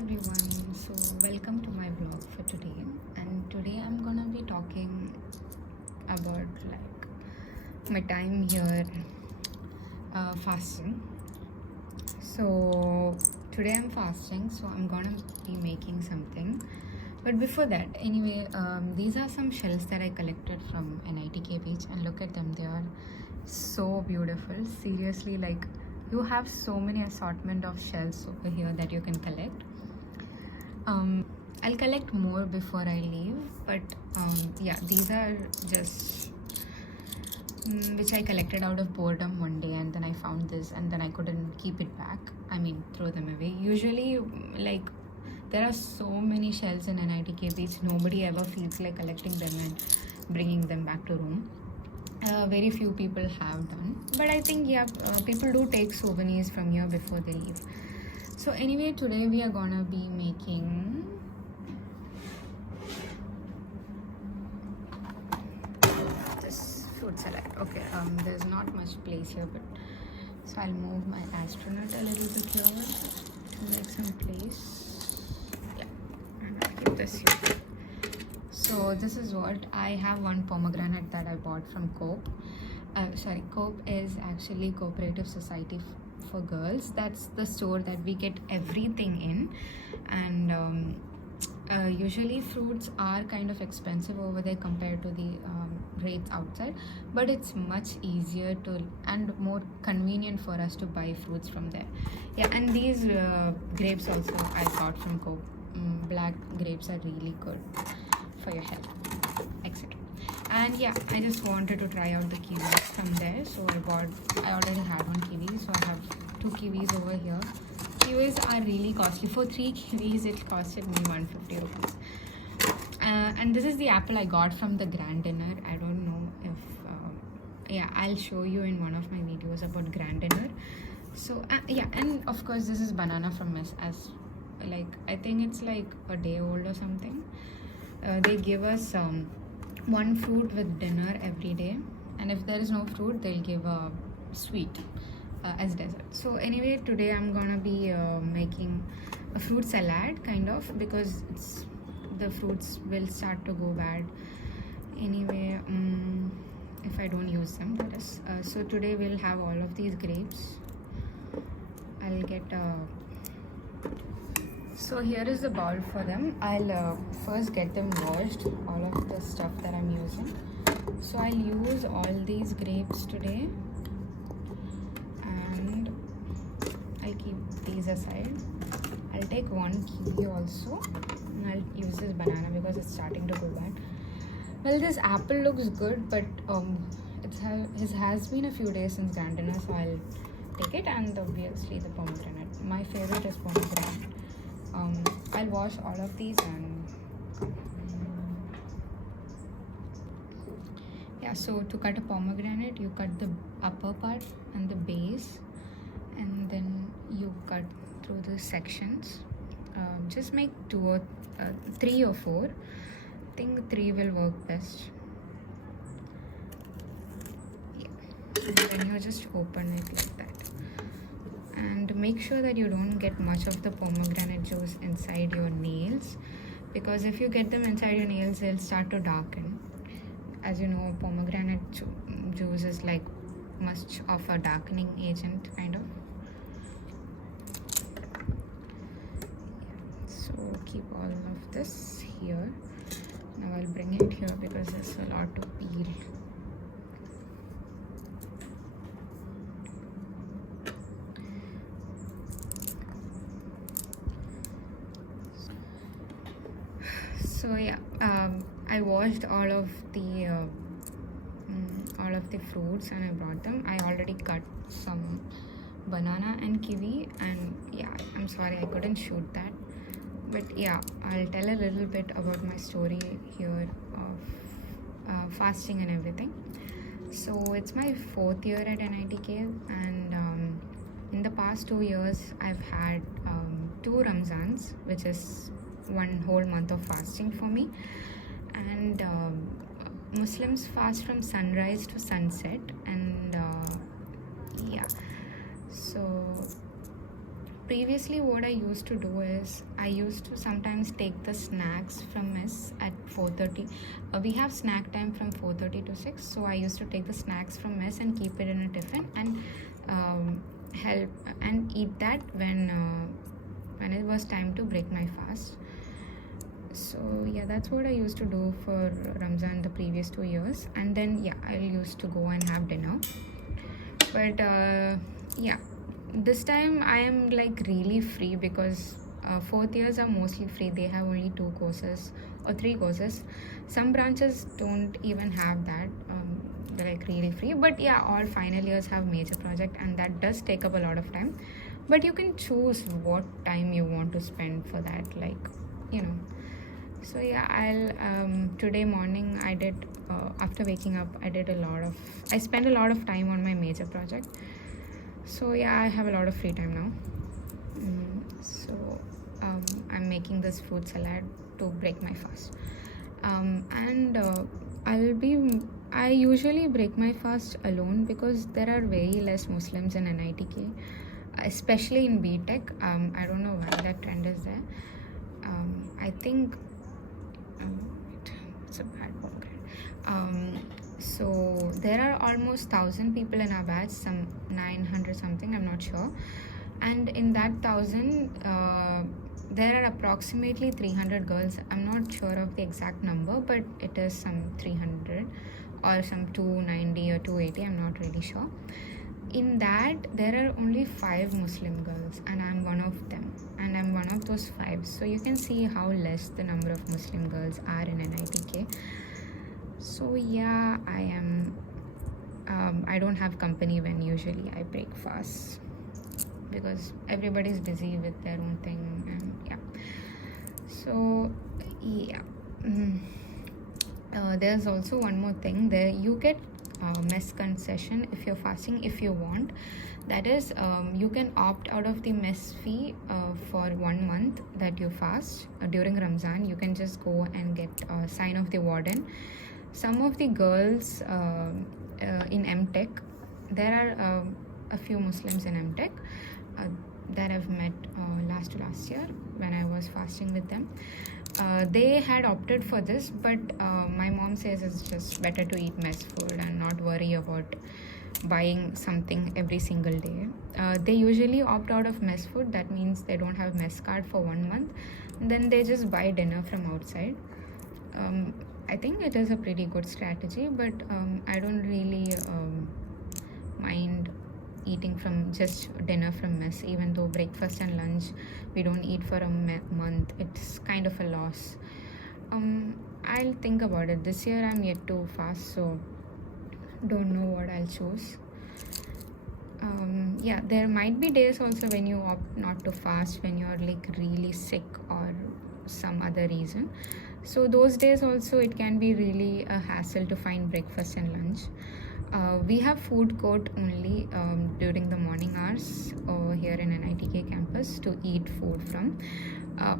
everyone, so welcome to my vlog for today, and today I'm gonna be talking about my time here fasting. So today I'm fasting, so I'm gonna be making something. But before that, anyway, these are some shells that I collected from NITK beach, and look at them, they are so beautiful. Seriously, you have so many assortment of shells over here that you can collect. I'll collect more before I leave, but yeah, these are just which I collected out of boredom one day, and then I found this, and then I couldn't keep it back. I mean, throw them away. Usually, there are so many shells in NITK beach, nobody ever feels like collecting them and bringing them back to room. Very few people have done, but I think people do take souvenirs from here before they leave. So anyway, today we are gonna be making this fruit salad. Okay, there's not much place here, but so I'll move my astronaut a little bit here to make some place. Yeah, and I'll keep this here. So this is what I have. One pomegranate that I bought from Coop. Coop is actually Cooperative Society for Girls. That's the store that we get everything in, and usually fruits are kind of expensive over there compared to the rates outside, but it's much easier to and more convenient for us to buy fruits from there. Yeah, and these grapes also I got from Coop. Black grapes are really good for your health, etc. And yeah, I just wanted to try out the kiwis from there, so I already had one kiwi, so I have 2 kiwis over here. Kiwis are really costly. For 3 kiwis it costed me 150 rupees. And this is the apple I got from the grand dinner. I don't know if I'll show you in one of my videos about grand dinner. So yeah, and of course this is banana from I think it's like a day old or something. They give us one fruit with dinner every day, and if there is no fruit they'll give a sweet as dessert. So anyway, today I'm gonna be making a fruit salad kind of, because the fruits will start to go bad anyway if I don't use them, that is. So today we'll have all of these grapes. I'll get so here is the bowl for them. I'll first get them washed, all of the stuff that I'm using. So I'll use all these grapes today, and I'll keep these aside. I'll take one kiwi also, and I'll use this banana because it's starting to go bad. Well, this apple looks good, but it has been a few days since grand dinner, so I'll take it. And obviously the pomegranate. My favorite is pomegranate. I'll wash all of these, and yeah, so to cut a pomegranate, you cut the upper part and the base, and then you cut through the sections. Just make 3 or 4. I think 3 will work best. Yeah, and then you just open it like that. And make sure that you don't get much of the pomegranate juice inside your nails, because if you get them inside your nails, they'll start to darken. As you know, pomegranate juice is like much of a darkening agent kind of. So keep all of this here. Now I'll bring it here because there's a lot to peel. So yeah, I washed all of the fruits and I brought them. I already cut some banana and kiwi, and yeah, I'm sorry I couldn't shoot that, but yeah, I'll tell a little bit about my story here of fasting and everything. So it's my 4th year at NITK, and in the past 2 years I've had 2 Ramzans, which is 1 whole month of fasting for me. And Muslims fast from sunrise to sunset, and yeah, so previously what I used to do is I used to sometimes take the snacks from mess at 4:30. We have snack time from 4:30 to 6, so I used to take the snacks from mess and keep it in a tiffin and help and eat that when it was time to break my fast. So yeah, that's what I used to do for Ramzan the previous 2 years, and then yeah, I used to go and have dinner. But yeah, this time I am like really free because fourth years are mostly free. They have only 2 courses or 3 courses. Some branches don't even have that. They're like really free. But yeah, all final years have major project, and that does take up a lot of time. But you can choose what time you want to spend for that, So yeah, I'll today morning I did after waking up I spent a lot of time on my major project. So yeah, I have a lot of free time now. So I'm making this fruit salad to break my fast. And I usually break my fast alone because there are very less Muslims in NITK, especially in BTech. I don't know why that trend is there. I think it's a bad word. So there are almost 1,000 people in our batch, some 900 something, I'm not sure. And in that 1,000, there are approximately 300 girls. I'm not sure of the exact number, but it is some 300 or some 290 or 280, I'm not really sure. In that, there are only 5 Muslim girls, and I'm one of them, and I'm one of those 5. So you can see how less the number of Muslim girls are in NITK. So yeah, I don't have company when usually I break fast because everybody's busy with their own thing, and yeah. So yeah, there's also one more thing. There you get mess concession if you're fasting if you want. That is, you can opt out of the mess fee for 1 month that you fast during Ramzan. You can just go and get a sign of the warden. Some of the girls in NITK, there are a few Muslims in NITK that I've met last year when I was fasting with them. They had opted for this, but my mom says it's just better to eat mess food and not worry about buying something every single day. They usually opt out of mess food. That means they don't have mess card for 1 month. Then they just buy dinner from outside. I think it is a pretty good strategy, but I don't really mind eating from just dinner from mess. Even though breakfast and lunch we don't eat for a month, it's kind of a loss. I'll think about it. This year I'm yet to fast, so don't know what I'll choose. Yeah, there might be days also when you opt not to fast when you're like really sick or some other reason. So those days also it can be really a hassle to find breakfast and lunch. We have food court only during the morning hours over here in NITK campus to eat food from.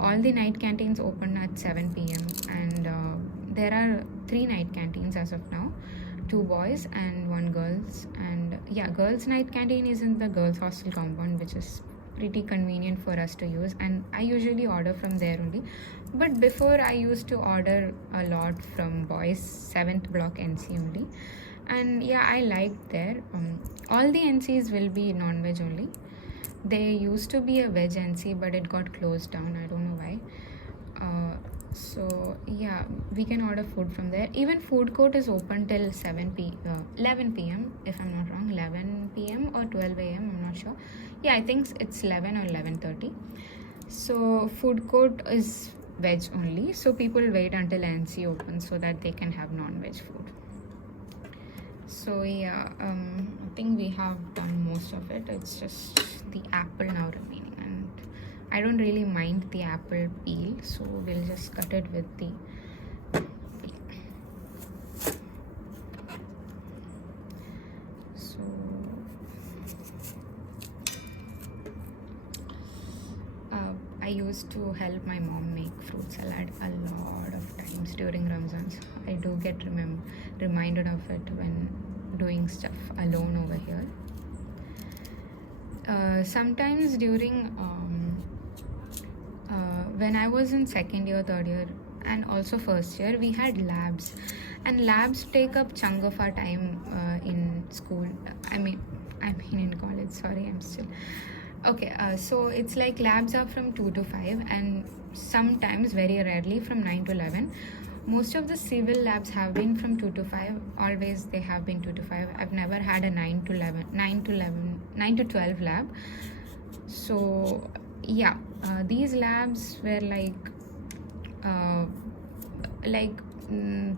All the night canteens open at 7 p.m. and there are 3 night canteens as of now, 2 boys and 1 girls. And yeah, girls night canteen is in the girls hostel compound, which is pretty convenient for us to use, and I usually order from there only. But before I used to order a lot from boys 7th block NC only, and yeah, I liked there. All the NCs will be non-veg only. There used to be a veg NC, but it got closed down. I don't know why. So yeah, we can order food from there. Even food court is open till 11 p.m. if I'm not wrong, 11 p.m. or 12 a.m. I'm not sure. Yeah, I think it's 11 or 11:30. So food court is veg only. So people wait until NC opens so that they can have non-veg food. So yeah, I think we have done most of it. It's just the apple now remaining, and I don't really mind the apple peel, so we'll just cut it with the peel. So I used to help my mom make fruit salad a lot of times during Ramzan. So I do get reminded of it when doing stuff alone over here. Sometimes during when I was in second year, third year, and also first year, we had labs, and labs take up chunk of our time in school. I mean in college. Sorry, I'm still okay. So it's like labs are from 2 to 5, and sometimes, very rarely, from 9 to 11. Most of the civil labs have been from 2 to 5. Always they have been 2 to 5. I've never had a 9 to 12 lab. So yeah, these labs were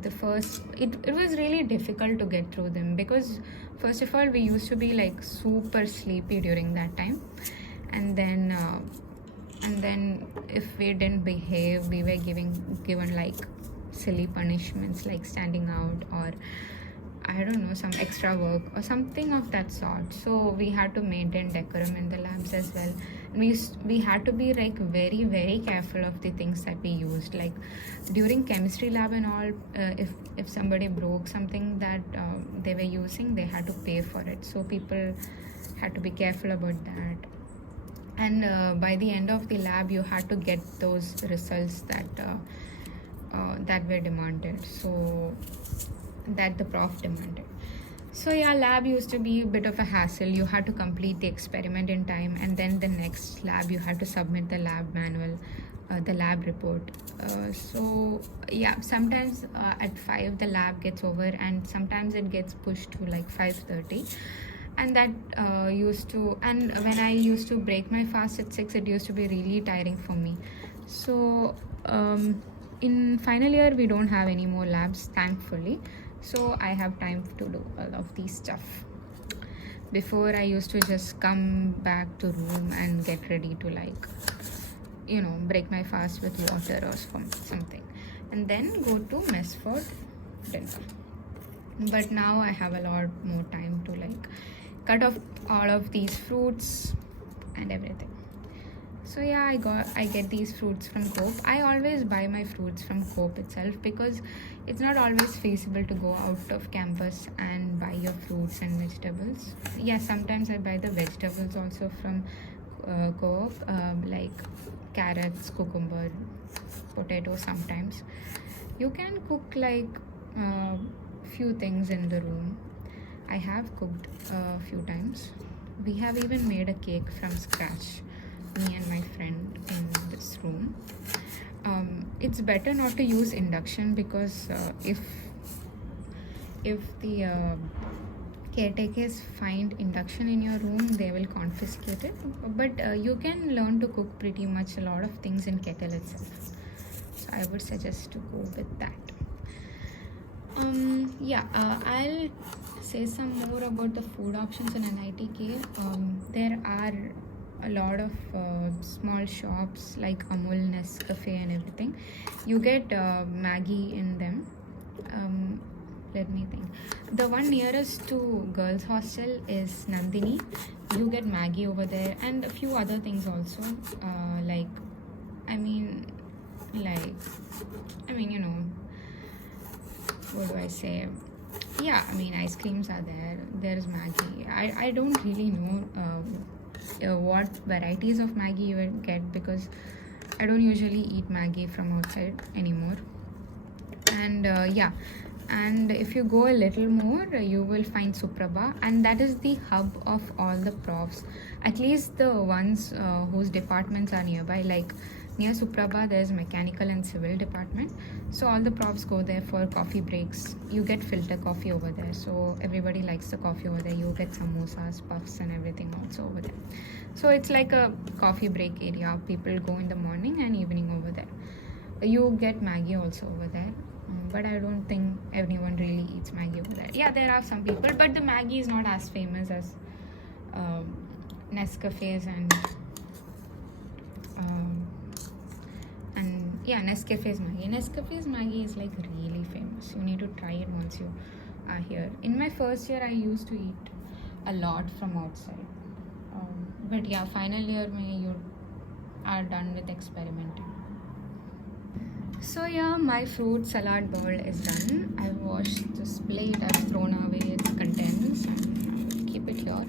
the first, it was really difficult to get through them, because first of all, we used to be like super sleepy during that time, and then if we didn't behave, we were given like silly punishments, like standing out, or I don't know, some extra work or something of that sort. So we had to maintain decorum in the labs as well. And we had to be like very, very careful of the things that we used. Like during chemistry lab and all, if somebody broke something that they were using, they had to pay for it. So people had to be careful about that. And by the end of the lab, you had to get those results that were demanded. So that the prof demanded. So yeah, lab used to be a bit of a hassle. You had to complete the experiment in time, and then the next lab you had to submit the lab manual, the lab report. So yeah, sometimes at 5 the lab gets over, and sometimes it gets pushed to like 5:30. And that and when I used to break my fast at 6, it used to be really tiring for me. So in final year, we don't have any more labs, thankfully. So I have time to do all of these stuff. Before, I used to just come back to room and get ready to break my fast with water or something, and then go to mess for dinner. But now I have a lot more time to cut off all of these fruits and everything. So yeah, I get these fruits from Coop. I always buy my fruits from Coop itself, because it's not always feasible to go out of campus and buy your fruits and vegetables. Yeah, sometimes I buy the vegetables also from Coop, like carrots, cucumber, potato. Sometimes you can cook few things in the room. I have cooked a few times. We have even made a cake from scratch, me and my friend, in this room. It's better not to use induction, because if the caretakers find induction in your room, they will confiscate it. But you can learn to cook pretty much a lot of things in kettle itself. So I would suggest to go with that. I'll say some more about the food options in NITK. There are a lot of small shops like Amul, Nescafe, and everything. You get Maggie in them. Let me think. The one nearest to girls' hostel is Nandini. You get Maggie over there, and a few other things also. What do I say? Yeah, ice creams are there. There's Maggie. I don't really know what varieties of Maggie you will get, because I don't usually eat Maggie from outside anymore. And if you go a little more, you will find Suprabha, and that is the hub of all the profs, at least the ones whose departments are nearby. Like near Suprabha, there's mechanical and civil department, so all the profs go there for coffee breaks. You get filter coffee over there, so everybody likes the coffee over there. You get samosas, puffs, and everything also over there. So it's like a coffee break area. People go in the morning and evening over there. You get Maggie also over there, but I don't think everyone really eats Maggie over there. Yeah, there are some people, but the Maggie is not as famous as Nescafes and Nescafe's Maggie. Nescafe's Maggie is really famous. You need to try it once you are here. In my first year, I used to eat a lot from outside. But yeah, final year you are done with experimenting. So yeah, my fruit salad bowl is done. I've washed this plate. I've thrown away its contents and I will keep it here.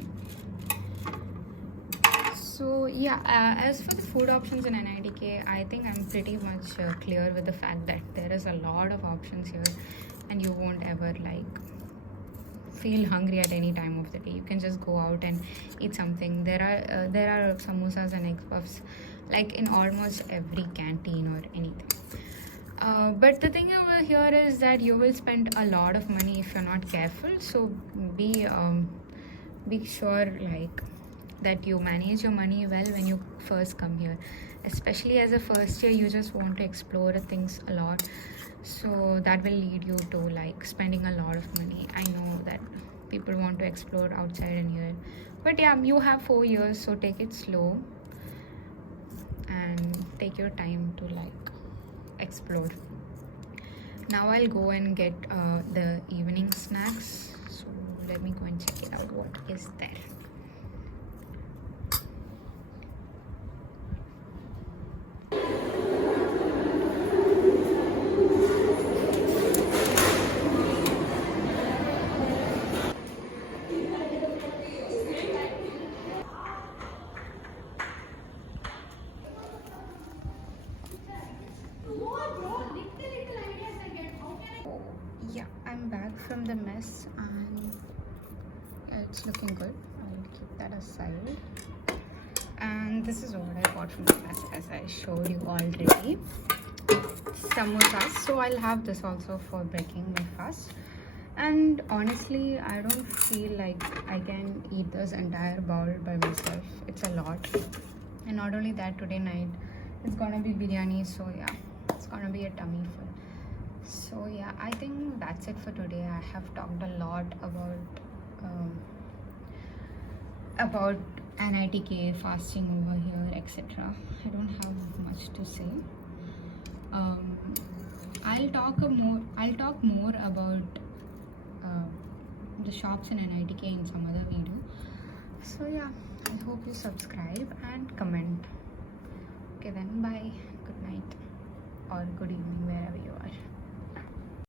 So yeah, as for the food options in NITK, I think I'm pretty much clear with the fact that there is a lot of options here, and you won't ever like feel hungry at any time of the day. You can just go out and eat something. There are samosas and egg puffs like in almost every canteen or anything. But the thing over here is that you will spend a lot of money if you're not careful. So be sure like that you manage your money well when you first come here. Especially as a first year, you just want to explore things a lot. So that will lead you to like spending a lot of money. I know that people want to explore outside and here, but yeah, you have 4 years, so take it slow and take your time to like explore. Now I'll go and get the evening snacks, so let me go and check it out what is there. Yeah, I'm back from the mess and it's looking good. I'll keep that aside. And this is what I got from the mess, as I showed you already. Samosas. So I'll have this also for breaking my fast. And honestly, I don't feel like I can eat this entire bowl by myself. It's a lot. And not only that, today night it's gonna be biryani, so yeah, it's gonna be a tummy full. So yeah, I think that's it for today. I have talked a lot about NITK, fasting over here, etc. I don't have much to say. I'll talk more about the shops in NITK in some other video. So yeah, I hope you subscribe and comment. Okay then, bye, good night or good evening wherever you are.